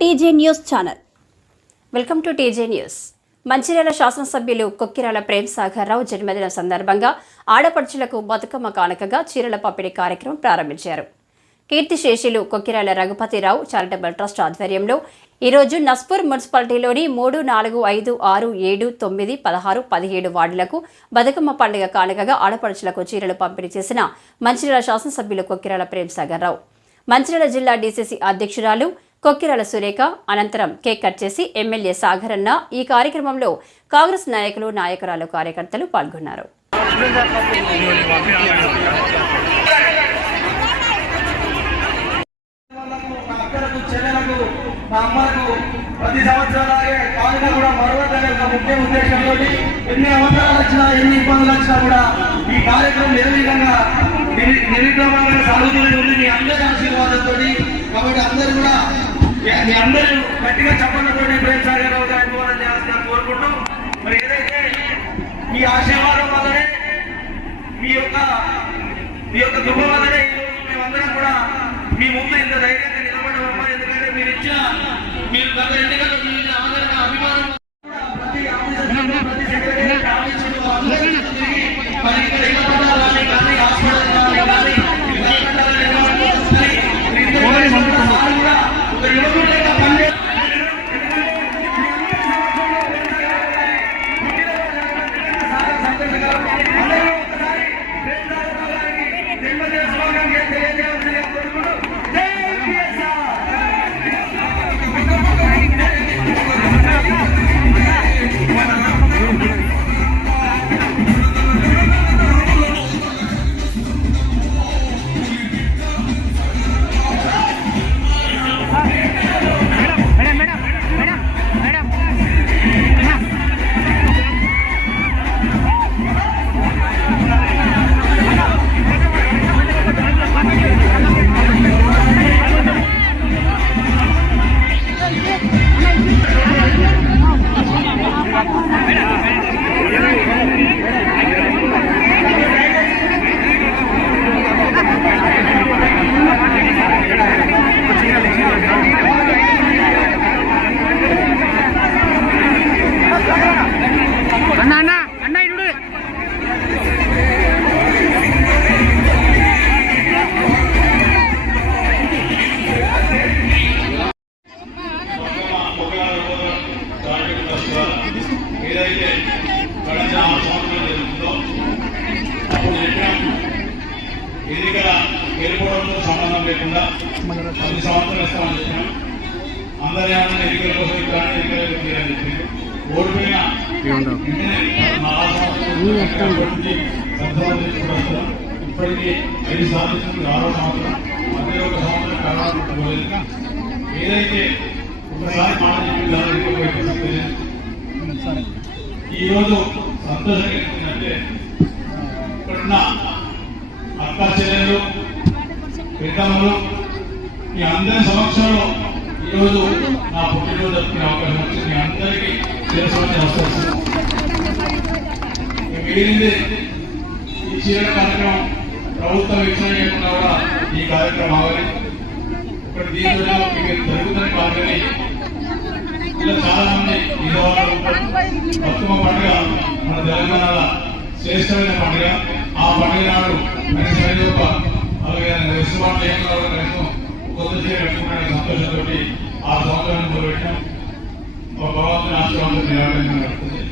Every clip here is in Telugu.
TJ news channel. Welcome to TJ news. Mancherial శాసనసభ్యులు కొక్కిరాల ప్రేమ్ సాగర్ రావు జన్మదినం సందర్భంగా ఆడపడుచులకు బతుకమ్మ కానుకగా చీరల పంపిణీ కార్యక్రమం ప్రారంభించారు. కీర్తిశేషులు కొక్కిరాల రఘుపతిరావు చారిటబుల్ ట్రస్ట్ ఆధ్వర్యంలో ఈరోజు నస్పూర్ మున్సిపాలిటీలోని 3, 4, 5, 6, 7, 9, 16, 17 వార్డులకు బతుకమ్మ పండుగ కానుకగా ఆడపడుచులకు చీరలు పంపిణీ చేసిన మంచిర్యాల శాసనసభ్యులు కొక్కిరాల ప్రేమ్ సాగర్ రావు, మంచిర్యాల జిల్లా డీసీసీ అధ్యక్షురాలు కొక్కిరాల సురేఖ అనంతరం కేక్ కట్ చేసి ఎమ్మెల్యే సాగరన్న ఈ కార్యక్రమంలో కాంగ్రెస్ నాయకులు, నాయకురాలు, కార్యకర్తలు పాల్గొన్నారు. ప్రతి సంవత్సరాలే కానుక కూడా మరొకదనే ముఖ్య ఉద్దేశంతో ఎన్ని అవసరాలు వచ్చినా ఎన్ని ఇబ్బందులు వచ్చినా కూడా ఈ కార్యక్రమం నిర్విఘ్నంగా సాగుతూనే ఉంది మీ అందరి ఆశీర్వాదంతో. కాబట్టి అందరూ కూడా మీ అందరూ గట్టిగా చెప్పడంతో ప్రేమ్ సాగర్ రావు గారిని కోరుకుంటూ మరి ఏదైతే మీ ఆశీర్వాదం వల్లనే మీ యొక్క దుఃఖం వల్లనే మేమందరం కూడా మీ ముందు ఇంత ధైర్యంగా నిలబడమమ్మా. ఎందుకంటే మీరు ఇచ్చిన మీరు గత ఎన్నికల్లో చూసిన ఆదరణ, అభిమానం ప్రతి ఆఫీసర్ ప్రతి సెక్రటరీ ఆఫీసులు మరి ఇక్కడ ఇవ్వబడాలని కానీ హాస్పిటల్ కానీ ఏదైతే గడిచిన 6 సంవత్సరాలు జరుగుతుందో అప్పుడు ఎన్నికల గెలుపోవడంతో సంబంధం లేకుండా 10 సంవత్సరాలు ఇస్తామని చెప్పినాం. అందరి ఎన్నికల కోసం ఎన్నికలు తీరని చెప్పింది. ఓడిపోయిన ఇప్పటికీ 5 సాధించింది 6వ సంవత్సరం. మధ్య ఒక సంవత్సరం కావాలనుకోలేదు. ఏదైతే ఒకసారి మాట చెప్పింది ఈరోజు సంతోషంగా ఏంటంటే ఇక్కడున్న అక్క చెల్లెలు, పెద్దమ్మలు మీ అందరి సమక్షంలో ఈరోజు నా పుట్టినరోజు జరుపుకునే అవకాశం వచ్చింది. మీ అందరికీ తెలుసుకునే అవసరం మిగిలింది ఈ చీరల కార్యక్రమం ప్రభుత్వం విచారణ చేయకుండా కూడా ఈ కార్యక్రమం ఆగాలి. ఇక్కడ దీనిలో జరుగుతున్న కార్యక్రమం ఇలా చాలా మంది బతుకమ్మ పండుగ మన తెలంగాణ శ్రేష్టమైన పండుగ. ఆ పండుగ నాడు కనీసం అలాగే వెసులుబాటు లేకుండా కనీసం కొత్త చీర కట్టుకునే సంతోషంతో ఆ సంవత్సరాన్ని మొదలుపెట్టాం. భగవంతుని ఆశీర్వాదం నిలబడుతుంది.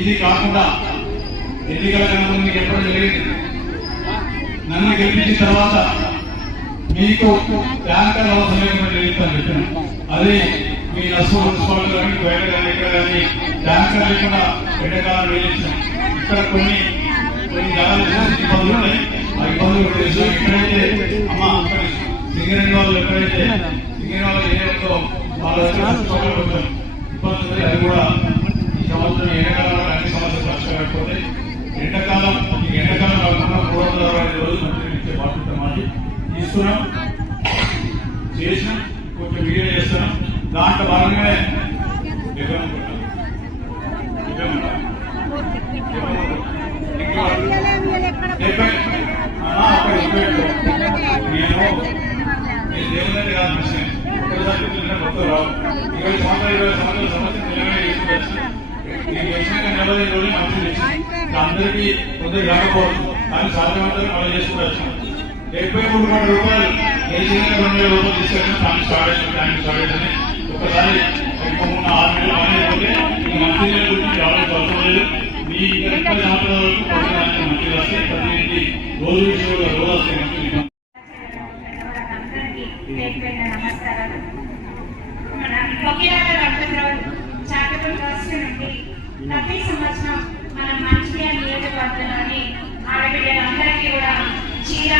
ఇది కాకుండా ఎన్నికల ముందు మీకు ఎప్పుడు జరిగింది, నన్ను గెలిపించిన తర్వాత మీకు ట్యాంకర్ అవసరం లేకుండా జరుగుతుందని చెప్పాను. అది మీ నస్పూర్ మున్సిపాలిటీ కానీ బయట కానీ ఇక్కడ కానీ ట్యాంకర్ లేకుండా ఎండాకాలం వెళ్ళించాం. ఇక్కడ కొన్ని ఇబ్బందులు ఉన్నాయి. ఆ ఇబ్బందులు తెలుసు. ఎక్కడైతే అక్కడ సింగరేణి వాళ్ళు ఎక్కడైతే సింగరేణి వాళ్ళు ఏదో వాళ్ళ ఇబ్బంది ఉంది, అది కూడా ఈ సంవత్సరం ఎండాకాలంలో అన్ని సమస్యలు పరిష్కారకపోతే ఎండాకాలం కాకుండా 365 రోజులు మంత్రి ఇచ్చే బాధ్యత మాది తీసుకున్నాం, చేసినాం, కొంచెం వీడియో చేస్తున్నాం. దాంట్లో భాగంగానే నేను దేవుని కాదు ఒకసారి 15 రోజులు మంచిది ఇచ్చింది. అందరికీ కొందరు రాకపోవచ్చు కానీ సాధ్యమంతా మనం చేసుకుంటూ వచ్చినాం. 73 కోట్ల రూపాయలు దేశీయంగా 2,000 రూపాయలు తీసుకొచ్చిన దానికి స్టార్ట్ అయింది. ఒకసారి 6 నెలలు బాగానే ఈ మంచి నీళ్ళ గురించి అవసరం లేదు. మీ ఇంకా సంవత్సరాల వరకు ప్రతి మంచి వస్తాయి. ప్రతి ఇంటి రోజు విషయంలో రోజు వస్తాయి మంచి. ప్రతి సంవత్సరం మన మంచిర్యాల నియోజకవర్గంలోని ఆడబిడ్డలందరికీ కూడా చీర